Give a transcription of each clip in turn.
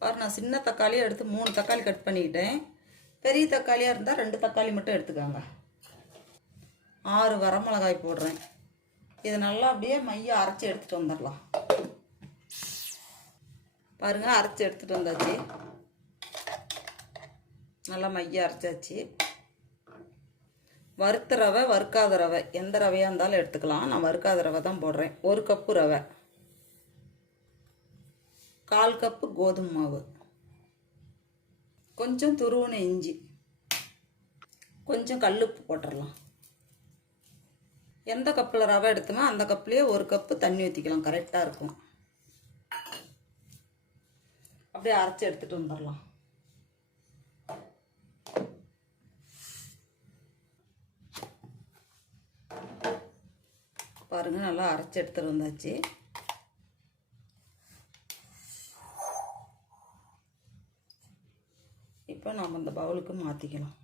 பாரு, நான் சின்ன தக்காளியை எடுத்து 3 தக்காளி கட் பண்ணிக்கிட்டேன். பெரிய தக்காளியாக இருந்தால் 2 தக்காளி மட்டும் எடுத்துக்காங்க. 6 வரமிளகாய் போடுறேன். இதை நல்லா அப்படியே மைய அரைச்சி எடுத்துகிட்டு வந்துடலாம். பாருங்கள், அரைச்சி எடுத்துகிட்டு வந்தாச்சு. நல்லா மைய அரைச்சாச்சு. வறுத்த ரவை, வறுக்காத ரவை, எந்த ரவையாக இருந்தாலும் எடுத்துக்கலாம். நான் வறுக்காத ரவை தான் போடுறேன். 1 கப்பு ரவை, 1/4 கப்பு கோதுமை மாவு, கொஞ்சம் துருவன இஞ்சி, கொஞ்சம் கல்லுப்பு போட்டுடலாம். எந்த கப்பில் ரவை எடுத்தோமோ அந்த கப்லேயே 1 கப்பு தண்ணி ஊற்றிக்கலாம். கரெக்டாக இருக்கும். அப்படியே அரைச்சி எடுத்துகிட்டு வந்துடலாம். பாருங்கள், நல்லா அரைச்சி எடுத்துகிட்டு வந்தாச்சு. இப்போ நாம் இந்த பவுலுக்கு மாற்றிக்கலாம்.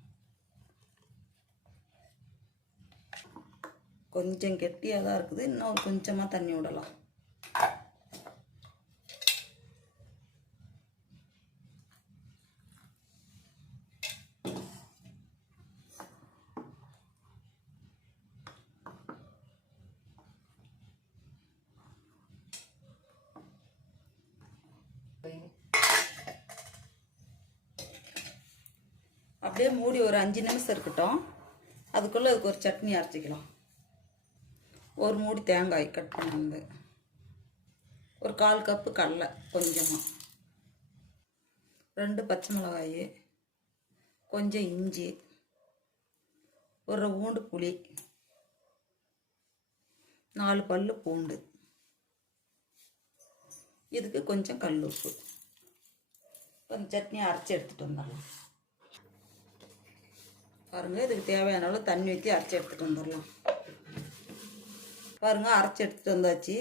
கொஞ்சம் கெட்டியாக தான் இருக்குது. இன்னும் கொஞ்சமாக தண்ணி விடலாம். அப்படியே மூடி ஒரு 5 நிமிஷம் இருக்கட்டும். அதுக்குள்ளே அதுக்கு ஒரு சட்னி அரைச்சிக்கலாம். ஒரு மூடி தேங்காய் கட் பண்ணி, ஒரு 1/4 கப்பு கடலை, கொஞ்சமாக 2 பச்சை மிளகாய், கொஞ்சம் இஞ்சி, ஒரு பூண்டு புளி, 4 பல்லு பூண்டு, இதுக்கு கொஞ்சம் கல் உப்பு. கொஞ்சம் சட்னி அரைச்சி எடுத்துகிட்டு வந்துடலாம். பாருங்கள், இதுக்கு தேவையான அளவு தண்ணி ஊற்றி அரைச்சி எடுத்துகிட்டு வந்துடலாம். பாருங்கள், அரைச்சி எடுத்துகிட்டு வந்தாச்சு.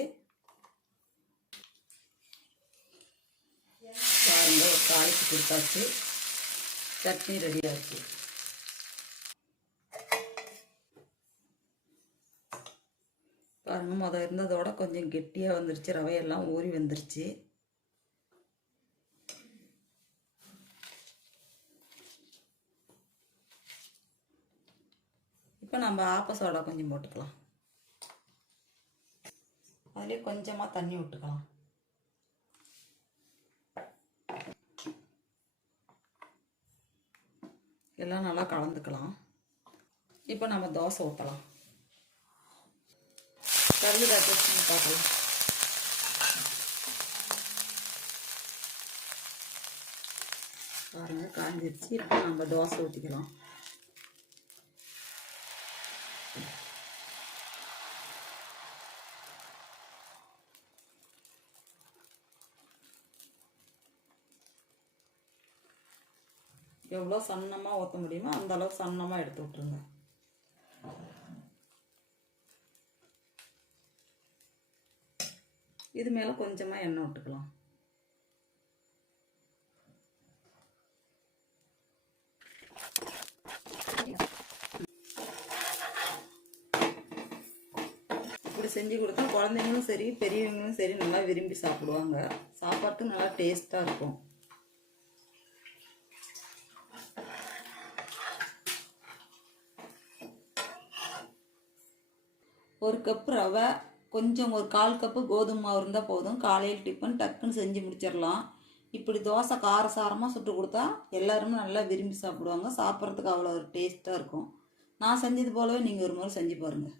பாருங்கள், ஒரு தாளிப்பு கொடுத்தாச்சு. சட்னி ரெடி ஆச்சு. பாருங்கள், முதல் இருந்ததோட கொஞ்சம் கெட்டியாக வந்துருச்சு. ரவையெல்லாம் ஊறி வந்துருச்சு. இப்போ நம்ம ஆப்ப சோடா கொஞ்சம் போட்டுக்கலாம். அதுலேயே கொஞ்சமாக தண்ணி விட்டுக்கலாம். எல்லாம் நல்லா கலந்துக்கலாம். இப்போ நம்ம தோசை ஊற்றலாம். கல்லு காய்ச்சி பார்க்கலாம். பாருங்கள், காஞ்சிருச்சு. இப்போ நம்ம தோசை ஊற்றிக்கலாம். எவ்வளோ சன்னமாக ஊற்ற முடியுமோ அந்த அளவுக்கு சன்னமாக எடுத்து விட்ருங்க. இது மேலே கொஞ்சமாக எண்ணெய் விட்டுக்கலாம். இப்படி செஞ்சு கொடுத்தா குழந்தைங்களும் சரி பெரியவங்களும் சரி நல்லா விரும்பி சாப்பிடுவாங்க. சாப்பாட்டுக்கு நல்லா டேஸ்ட்டாக இருக்கும். ஒரு கப்பு ரவை, கொஞ்சம் ஒரு 1/4 கப்பு கோதுமை மாவு இருந்தால் போதும். காலையில் டிஃபன் டக்குன்னு செஞ்சு முடிச்சிடலாம். இப்படி தோசை காரசாரமாக சுட்டு கொடுத்தா எல்லாருமே நல்லா விரும்பி சாப்பிடுவாங்க. சாப்பிட்றதுக்கு அவ்வளோ ஒரு டேஸ்ட்டாக இருக்கும். நான் செஞ்சது போலவே நீங்கள் ஒரு முறை செஞ்சு பாருங்கள்.